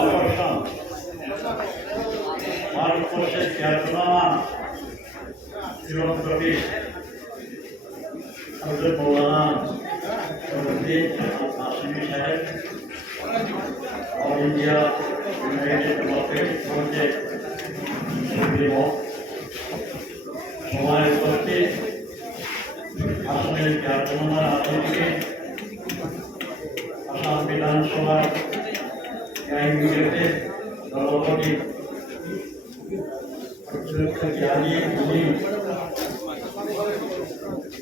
আকর্ষণ ভারতবর্ষের খ্যাতনামা চিরন্তবী হজরত Maulana Sharfuddin Asimi Sahab All India United Democratic ফ্রন্টের সুপ্রিমো সভায় উপস্থিত আসামের খ্যাতনামা রাজনীতিকে আসাম বিধানসভার দলপতি জ্ঞানী গুণী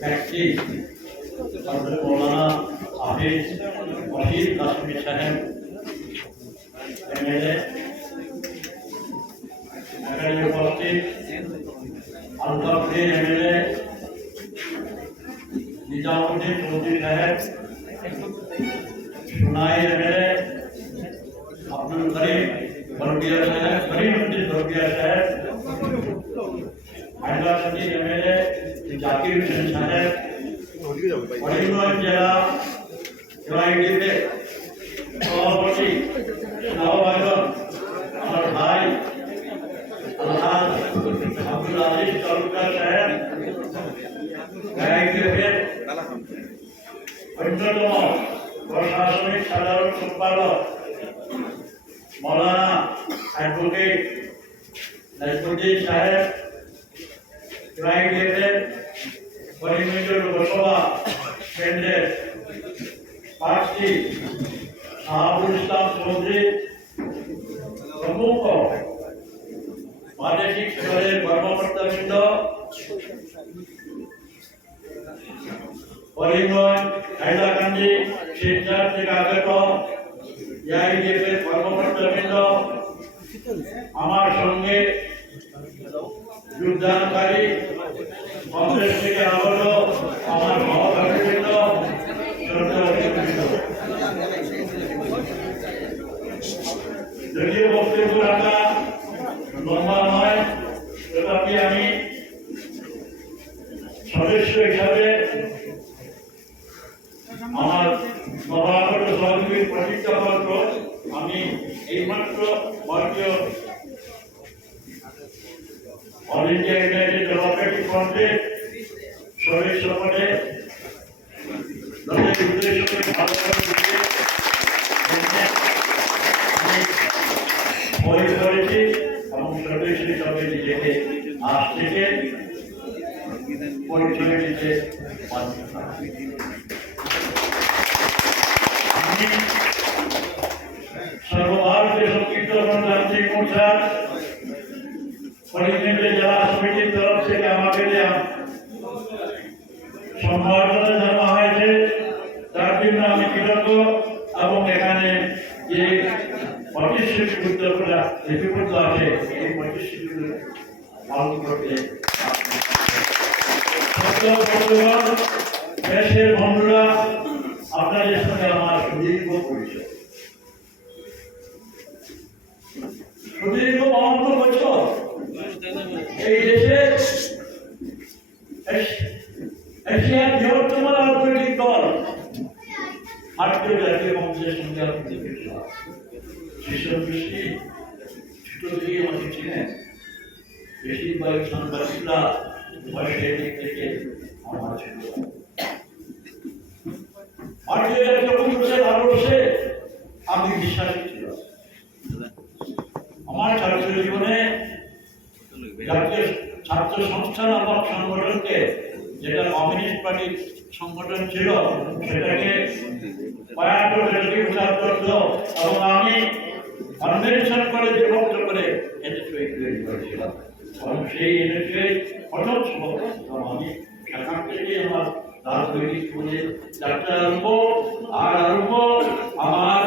ব্যক্তি মৌলানা হাফিজ ওয়াহিদ কাশ্মীর সাহেব এমএলএ হায়দ্রাবাদী এমএলএ, জাকির হোসেন সাহেব করিমগঞ্জ জেলা এআইডিতে সভাপতি সহবাদক আমার ভাই আলহাজ আব্দুল আজিজ তালুকদার সাহেব এআইডিএফের অন্যতম প্রশাসনিক সাধারণ সম্পাদক মৌলানা অ্যাডভোকেট সাহেব এআইডিএফের করিমগঞ্জ লোকসভা কেন্দ্রের প্রার্থী শাহাবুল ইসলাম চৌধুরী প্রমুখ প্রাদেশিক স্তরের কর্মকর্তাবৃন্দ করিমগঞ্জ হাইলাকান্দি শিলচর থেকে আগত এআইডিএফের কর্মকর্তাবৃন্দ, আমার সঙ্গে যোগদানকারী কংগ্রেস থেকে আগত আমার সহকর্মীবৃন্দ শ্রদ্ধাবৃন্দ যদিও বক্তব্য রাখা লম্বা নয় তথাপি আমি সদস্য হিসাবে আমার নবাগত সহযোগীর প্রতিজ্ঞাপত্র আমি এইমাত্র ভারতীয় অল ইন্ডিয়া ইউনাইটেড ডেমোক্রেটিক ফ্রন্টে সদস্য পদে দলের উদ্দেশ্যকে ভালো করে বুঝে আমি বই করেছি এবং সদস্য হিসাবে নিজেকে আজ থেকে বাধ্য সর্বভারতীয় যে জানানো হয়েছে, তার জন্য আমি কৃতজ্ঞ এবং এখানে যে প্রতিশ্রুতি উদ্যোগটা লিপিবদ্ধ আছে, এই প্রতিশ্রুতিগুলো পালন করতে দেশের বন্ধুরা ছিল আমার ছাত্র জীবনে ছাত্র সংগঠনকে যেটা কমিউনিস্ট পার্টির সংগঠন ছিল, সেটাকে এবং আমি কনভেনশন করে করে তৈরি করেছিলাম। সেই প্রথম আমি। সেখান থেকে আমার রাজনৈতিক যাত্রা আরম্ভ, আর আরম্ভ আমার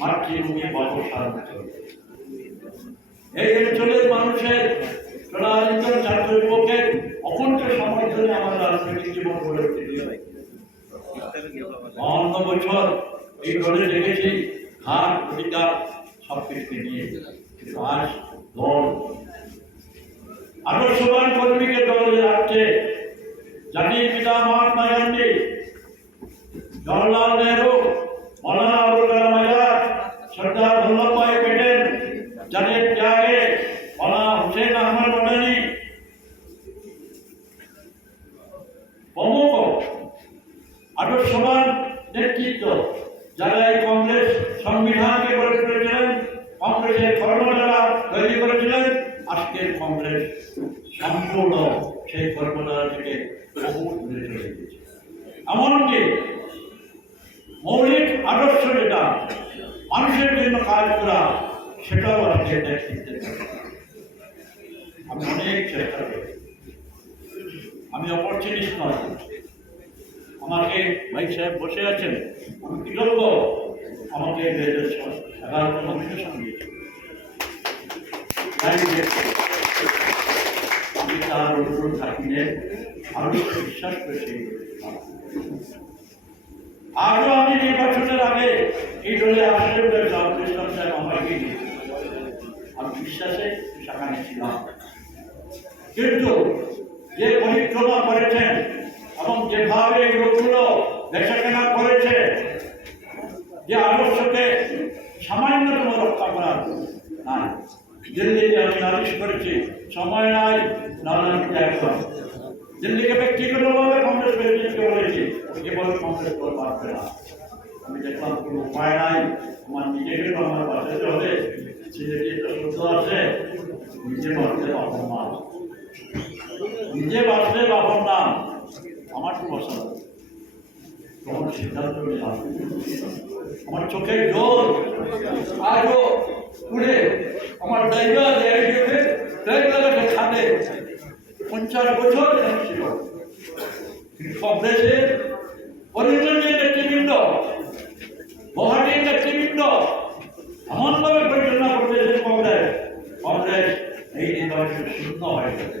মাতৃভূমি বর্ষার এই অঞ্চলের মানুষের জনাধিকার ছাত্র যুবকের অখণ্ড সমর্থনে আমার রাজনৈতিক জীবন গড়ে উঠেছিল অন্য বছর এই দলে দেখেছি হার অধিকার সব কিছু নিয়ে। কিন্তু আজ দল আদর্শবান কর্মীকে নেতৃত্ব যারা এই কংগ্রেস সংবিধানকে গড়ে তুলেছিলেন, কংগ্রেসের কর্মধারা তৈরি করেছিলেন, আজকের কংগ্রেস সম্পূর্ণ সেই কর্মধারা থেকে বহু দূরে চলে গেছে এমনকি মৌলিক আদর্শ যেটা, মানুষের জন্য কাজ করা, সেটাও আজকে নেতৃত্বে থাকে। আমি অনেক চেষ্টা করি আমি অপরচুনিস্ট নয়। আমাকে ভাই সাহেব বসে আছেন কৃতজ্ঞ আমাকে এগারো জন নমিনেশন দিয়েছে। আমি তার অনুরোধ থাকিলে বিশ্বাস করেছি আরও আমি নির্বাচনের আগে এই দলে আসলে সাহেব আমাকে আমি বিশ্বাসে সেখানে ছিলাম। কিন্তু যে পরিক্রমা করেছেন এবং যেভাবে লোকগুলো দেখাশোনা করেছে, যে আদর্শকে সামান্যতম রক্ষা করার নাই। দিল্লিতে আমি নালিশ করেছি, সময় নাই নারায়ণকে দিল্লিকে ব্যক্তিগতভাবে কংগ্রেস প্রেসিডেন্টকে বলেছি কেবল কংগ্রেস করে পারবে না। আমি দেখলাম কোনো উপায় নাই, আমার নিজেকে তো আমার বাঁচাতে হবে ছেলেটি তো শুদ্ধ আছে, নিজে বাঁচতে বাপন মা নিজে বাঁচতে বাপন নাম আমার তো বসা তখন সিদ্ধান্ত আমার চোখের জোর আজও উড়ে, আমার ড্রাইভার রেডিওতে ড্রাইভারকে খাতে পঞ্চাশ বছর ছিল। কংগ্রেসের পরিজনের নেতৃবৃন্দ গুয়াহাটির নেতৃবৃন্দ এমনভাবে পরিচালনা করতেছে কংগ্রেস। কংগ্রেস এই নির্বাচন শূন্য হয়ে গেছে।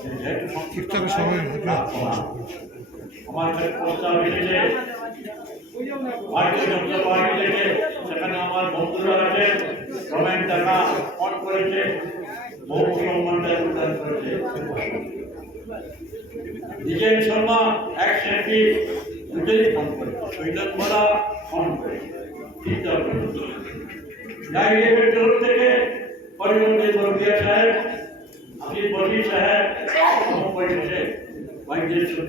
ঠিকঠাক সময় আমার সেখানে আমার বন্ধুরা আছে করেছে বহু সম্মানটা প্রদান করেছে বিজয় শর্মা এক দুটোই ফোন করে। শৈলেন বরা ফোন করে। করে তরফ থেকে পরিমন্ত্রী বরবিয়া সাহেব আকিব বলি সাহেব এবং পরিবেশে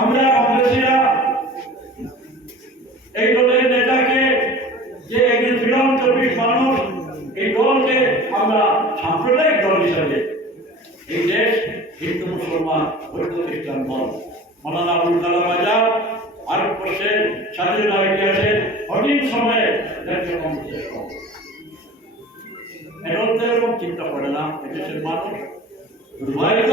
আমরা কংগ্রেসীরা এই দলের নেতাকে যে একজন চব্বিশ মানুষ, এই দলকে আমরা সাম্প্রদায়িক দল হিসাবে এই দেশ হিন্দু, মুসলমান, বৌদ্ধ, খ্রিস্টান দল মৌলানা আবুল কালাম আজাদ ভারতবর্ষের স্বাধীনতা ইতিহাসের কঠিন সময়ে। এখন তো এরকম চিন্তা করে না, এদেশের মানুষ দুর্ভাগ্য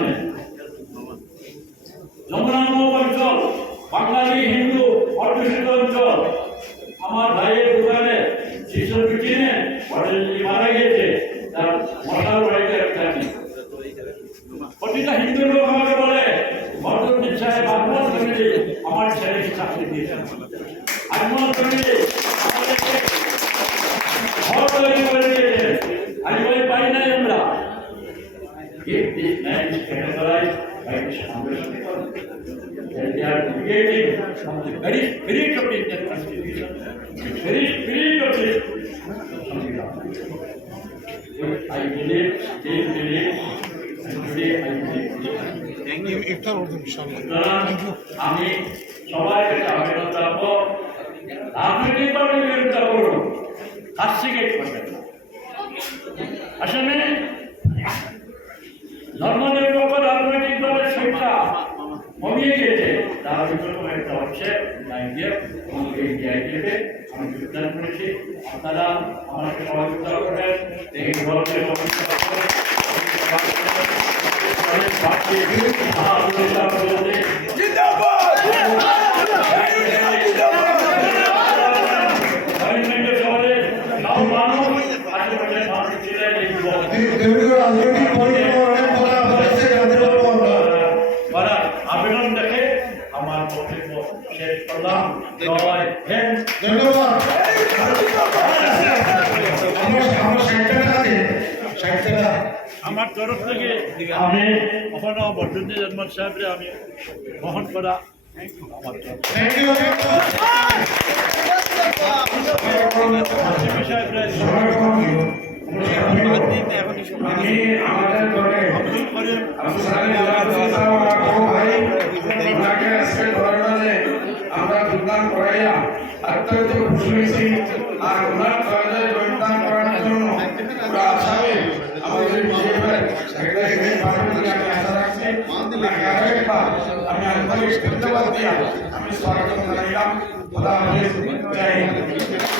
they are creating something very spirit of the Indian Constitution, very spirit of the I believe, still believe, and today I believe. Thank you. ইফতার করতে ইনশাআল্লাহ আমি সবার কাছে আবেদন রাখব রাজনৈতিকভাবে বিরোধিতা করুন কাস্টিগেট করবেন আসলে দলের সংখ্যা কমিয়ে গেছে তার বিকল্প একটা হচ্ছে আইডিএফ এবং এই আইডিএফে আমি যোগদান করেছি আপনারা আমাকে সহযোগিতা করবেন এই দলকে সহযোগিতা করবেন দীর্ঘ রাজনৈতিক পরিকল্পনার কথা বলেছে যাদের উপর আবেদন দেখে আমার বক্তব্য শেষ করলাম জয় হিন্দ ধন্যবাদ আমার আমার সাহিত্যটা আছে সাহিত্যটা আমার তরফ থেকে আমি কখনো বর্ধনী জন্মত সাহেবরে আমি গ্রহণ করা আমার যোগদান করাইয়া অত্যন্ত খুশি হয়েছি আর ওনার আমি আন্তরিক ধন্যবাদ দিয়া আমি স্বাগত জানাইলাম খোদা হাফেজ জয় হিন্দ